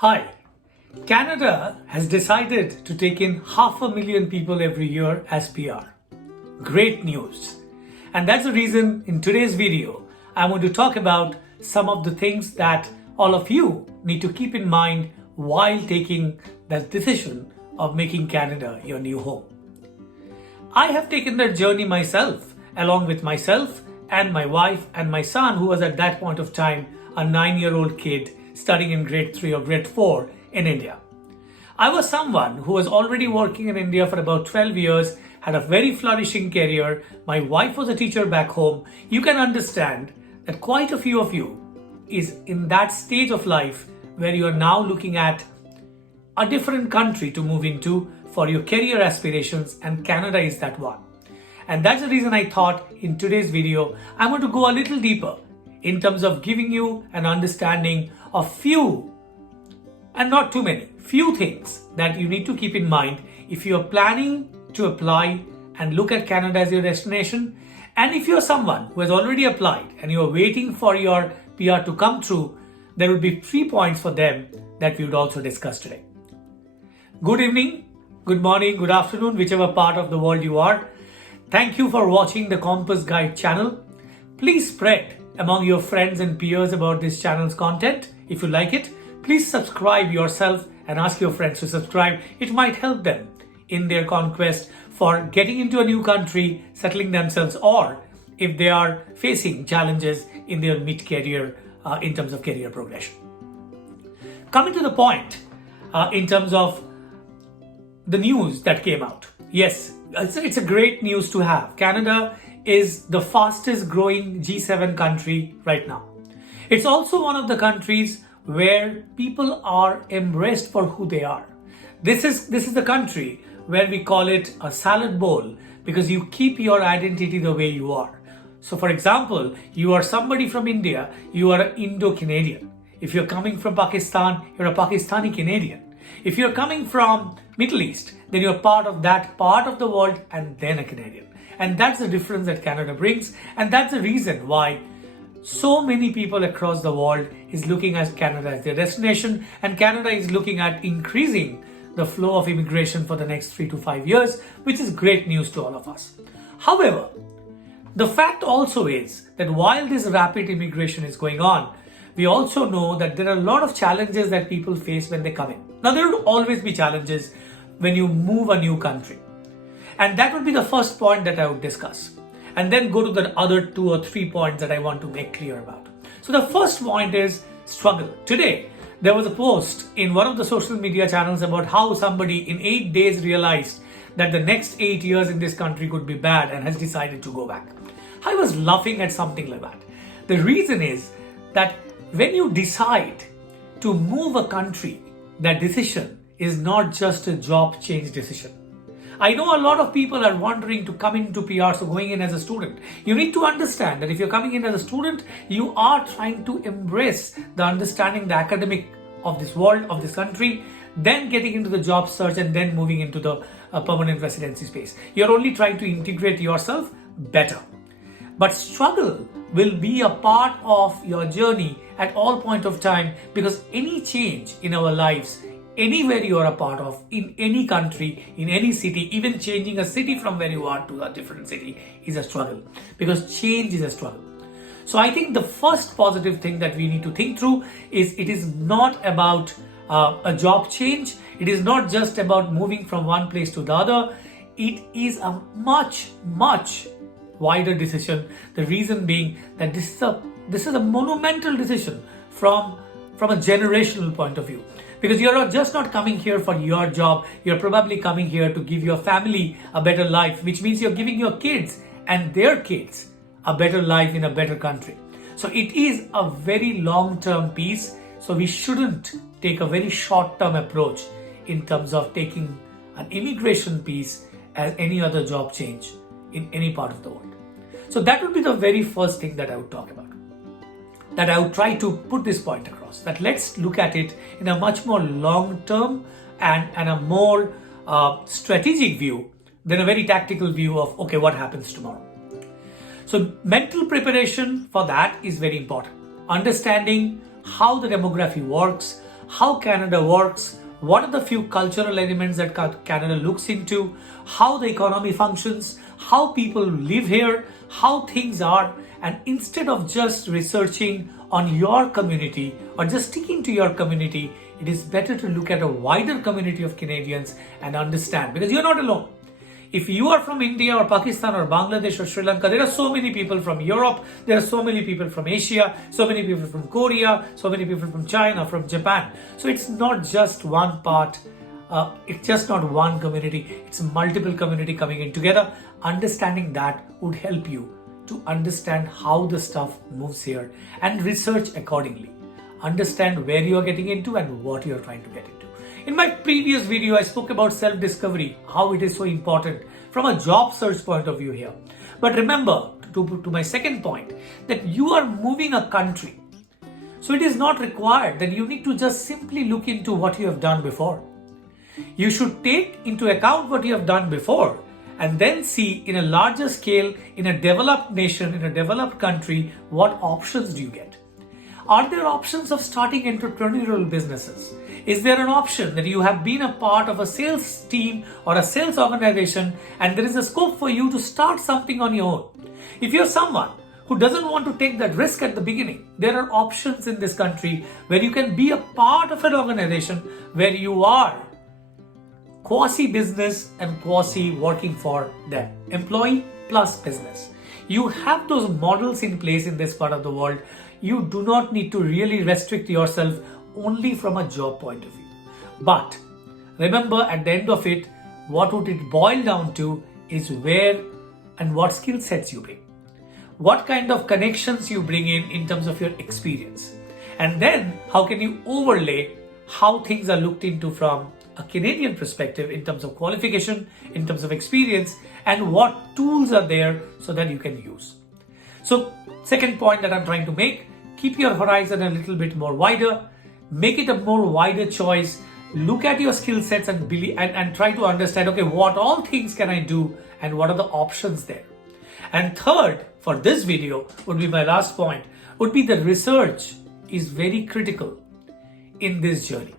Hi, Canada has decided to take in 500,000 people every year as PR. Great news. And that's the reason in today's video, I want to talk about some of the things that all of you need to keep in mind while taking that decision of making Canada your new home. I have taken that journey myself, along with myself and my wife and my son, who was at that point of time a 9-year-old kid studying in grade 3 or grade 4 in India. I was someone who was already working in India for about 12 years, had a very flourishing career. My wife was a teacher back home. You can understand that quite a few of you is in that stage of life where you are now looking at a different country to move into for your career aspirations, and Canada is that one. And that's the reason I thought in today's video, I want to go a little deeper in terms of giving you an understanding of few, and not too many, few things that you need to keep in mind if you are planning to apply and look at Canada as your destination. And if you're someone who has already applied and you're waiting for your PR to come through, there will be 3 points for them that we would also discuss today. Good evening, good morning, good afternoon, whichever part of the world you are. Thank you for watching the Compass Guide channel. Please spread among your friends and peers about this channel's content. If you like it, please subscribe yourself and ask your friends to subscribe. It might help them in their conquest for getting into a new country, settling themselves, or if they are facing challenges in their mid-career in terms of career progression. Coming to the point in terms of the news that came out. Yes, it's a great news to have. Canada is the fastest growing G7 country right now. It's also one of the countries where people are embraced for who they are. This is the country where we call it a salad bowl because you keep your identity the way you are. So for example, you are somebody from India, you are an Indo-Canadian. If you're coming from Pakistan, you're a Pakistani Canadian. If you're coming from Middle East, then you're part of that part of the world and then a Canadian. And that's the difference that Canada brings. And that's the reason why so many people across the world is looking at Canada as their destination. And Canada is looking at increasing the flow of immigration for the next 3 to 5 years, which is great news to all of us. However, the fact also is that while this rapid immigration is going on, we also know that there are a lot of challenges that people face when they come in. Now, there will always be challenges when you move a new country. And that would be the first point that I would discuss. And then go to the other 2 or 3 points that I want to make clear about. So the first point is struggle. Today, there was a post in one of the social media channels about how somebody in 8 days realized that the next 8 years in this country could be bad and has decided to go back. I was laughing at something like that. The reason is that when you decide to move a country, that decision is not just a job change decision. I know a lot of people are wondering to come into PR, so going in as a student. You need to understand that if you're coming in as a student, you are trying to embrace the understanding, the academic of this world, of this country, then getting into the job search and then moving into the permanent residency space. You're only trying to integrate yourself better. But struggle will be a part of your journey at all point of time, because any change in our lives, anywhere you are a part of, in any country, in any city, even changing a city from where you are to a different city is a struggle, because change is a struggle. So I think the first positive thing that we need to think through is it is not about a job change. It is not just about moving from one place to the other. It is a much, much wider decision. The reason being that this is a monumental decision from a generational point of view. Because you're just not coming here for your job, you're probably coming here to give your family a better life, which means you're giving your kids and their kids a better life in a better country. So it is a very long-term piece. So we shouldn't take a very short-term approach in terms of taking an immigration piece as any other job change in any part of the world. So that would be the very first thing that I would talk about, that I would try to put this point across, that let's look at it in a much more long-term and a more strategic view than a very tactical view of, okay, what happens tomorrow? So mental preparation for that is very important. Understanding how the demography works, how Canada works, what are the few cultural elements that Canada looks into, how the economy functions, how people live here, how things are. And instead of just researching on your community or just sticking to your community, it is better to look at a wider community of Canadians and understand, because you're not alone. If you are from India or Pakistan or Bangladesh or Sri Lanka, there are so many people from Europe, there are so many people from Asia, so many people from Korea, so many people from China, from Japan. So it's not just one part, it's just not one community, it's multiple community coming in together. Understanding that would help you to understand how the stuff moves here and research accordingly. Understand where you are getting into and what you are trying to get into. In my previous video, I spoke about self-discovery, how it is so important from a job search point of view here. But remember, to my second point, that you are moving a country. So it is not required that you need to just simply look into what you have done before. You should take into account what you have done before and then see in a larger scale, in a developed nation, in a developed country, what options do you get? Are there options of starting entrepreneurial businesses? Is there an option that you have been a part of a sales team or a sales organization and there is a scope for you to start something on your own? If you're someone who doesn't want to take that risk at the beginning, there are options in this country where you can be a part of an organization where you are quasi-business and quasi-working for them. Employee plus business. You have those models in place in this part of the world. You do not need to really restrict yourself only from a job point of view. But remember, at the end of it, what would it boil down to is where and what skill sets you bring. What kind of connections you bring in terms of your experience. And then how can you overlay how things are looked into from a Canadian perspective in terms of qualification, in terms of experience, and what tools are there so that you can use. So second point that I'm trying to make, keep your horizon a little bit more wider, make it a more wider choice, look at your skill sets and try to understand, okay, what all things can I do and what are the options there. And third, for this video, would be my last point, would be that research is very critical in this journey.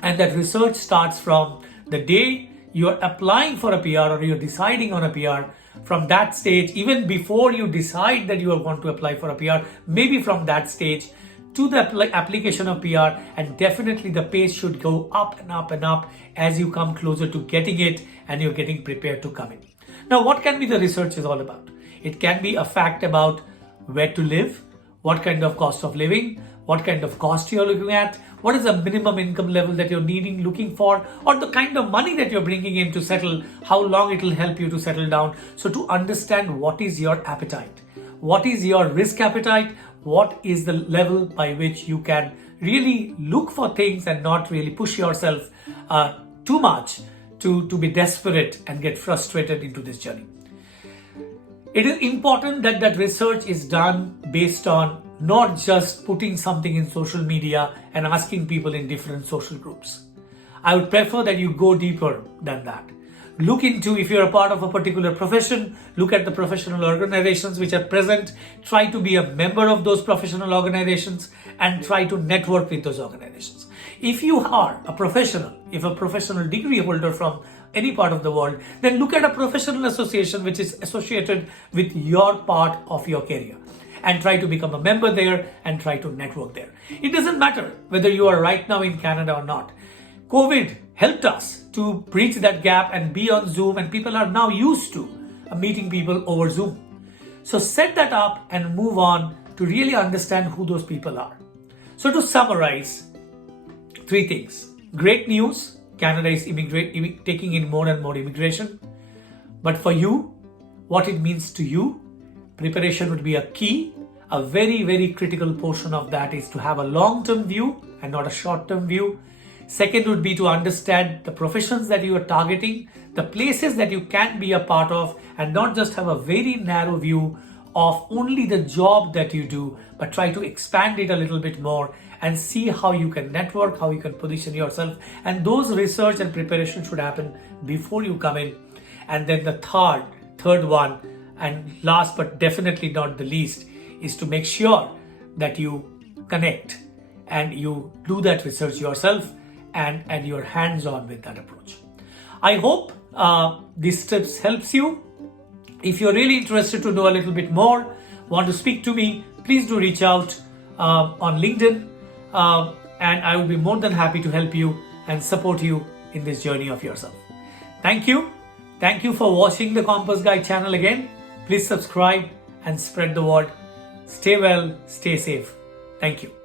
And that research starts from the day you're applying for a PR or you're deciding on a PR. From that stage, even before you decide that you are going to apply for a PR, maybe from that stage to the application of PR, and definitely the pace should go up and up and up as you come closer to getting it and you're getting prepared to come in. Now, what can be the research is all about? It can be a fact about where to live, what kind of cost of living, what kind of cost you're looking at, what is the minimum income level that you're looking for, or the kind of money that you're bringing in to settle, how long it will help you to settle down. So to understand what is your appetite, what is your risk appetite, what is the level by which you can really look for things and not really push yourself too much to be desperate and get frustrated into this journey. It is important that that research is done based on not just putting something in social media and asking people in different social groups. I would prefer that you go deeper than that. Look into, if you're a part of a particular profession, look at the professional organizations which are present, try to be a member of those professional organizations and try to network with those organizations. If you are a professional, if a professional degree holder from any part of the world, then look at a professional association which is associated with your part of your career and try to become a member there and try to network there. It doesn't matter whether you are right now in Canada or not. COVID helped us to bridge that gap and be on Zoom, and people are now used to meeting people over Zoom. So set that up and move on to really understand who those people are. So to summarize, 3 things. Great news, Canada is taking in more and more immigration. But for you, what it means to you, preparation would be a key. A very, very critical portion of that is to have a long-term view and not a short-term view. Second would be to understand the professions that you are targeting, the places that you can be a part of, and not just have a very narrow view of only the job that you do, but try to expand it a little bit more and see how you can network, how you can position yourself. And those research and preparation should happen before you come in. And then the third one, and last but definitely not the least, is to make sure that you connect and you do that research yourself and you're hands-on with that approach. I hope these tips helps you. If you're really interested to know a little bit more, want to speak to me, please do reach out on LinkedIn, and I will be more than happy to help you and support you in this journey of yourself. Thank you. Thank you for watching the Compass Guide channel again. Please subscribe and spread the word. Stay well, stay safe. Thank you.